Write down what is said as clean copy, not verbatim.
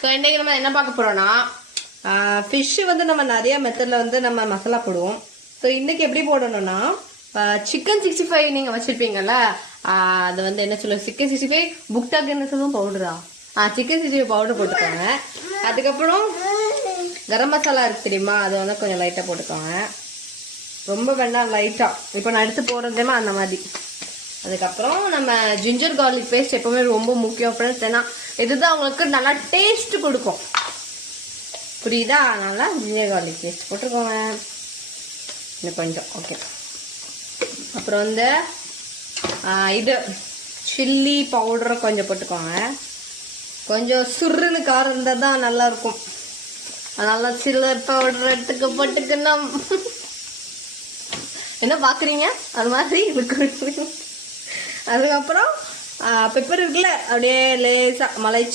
So இன்றைக்கி நம்ம என்ன பார்க்க போகிறோன்னா ஃபிஷ்ஷு வந்து நம்ம நிறைய மெத்தடில் வந்து நம்ம மசாலா போடுவோம். ஸோ இன்றைக்கி எப்படி போடணும்னா சிக்கன் 65 நீங்கள் வச்சுருப்பீங்கள்ல, அது வந்து என்ன சொல்லுவோம், சிக்கன் 65 புக்டாக்கு என்ன சொல்லுவோம், பவுடரா? சிக்கன் 65 பவுடர் போட்டுக்கோங்க. அதுக்கப்புறம் கரம் மசாலா இருக்குது தெரியுமா, அது வந்து கொஞ்சம் லைட்டாக போட்டுக்கோங்க. ரொம்ப வேண்டாம், லைட்டாக. இப்போ நான் எடுத்து போடுறதேமா அந்த மாதிரி. அதுக்கப்புறம் நம்ம ஜிஞ்சர் கார்லிக் பேஸ்ட் எப்போவுமே ரொம்ப முக்கியம் ஃப்ரெண்ட்ஸ். ஏன்னா இதுதான் அவங்களுக்கு நல்லா டேஸ்ட் கொடுக்கும், புரியுதா? அதனால ஜிஞ்சர் கார்லிக் பேஸ்ட் போட்டுக்கோங்க இன்னும் கொஞ்சம். ஓகே. அப்புறம் வந்து இது சில்லி பவுடரை கொஞ்சம் போட்டுக்கோங்க. கொஞ்சம் சுருன்னு காரம் இருந்தால் தான் நல்லாயிருக்கும். அதனால சில்லி பவுடர் எடுத்துக்க போட்டுக்கணும். என்ன பார்க்குறீங்க? அது மாதிரி இருக்கு. அதுக்கப்புறம் பெப்பர் இருக்குல்ல, அப்படியே லேசாக மலைச்சோம்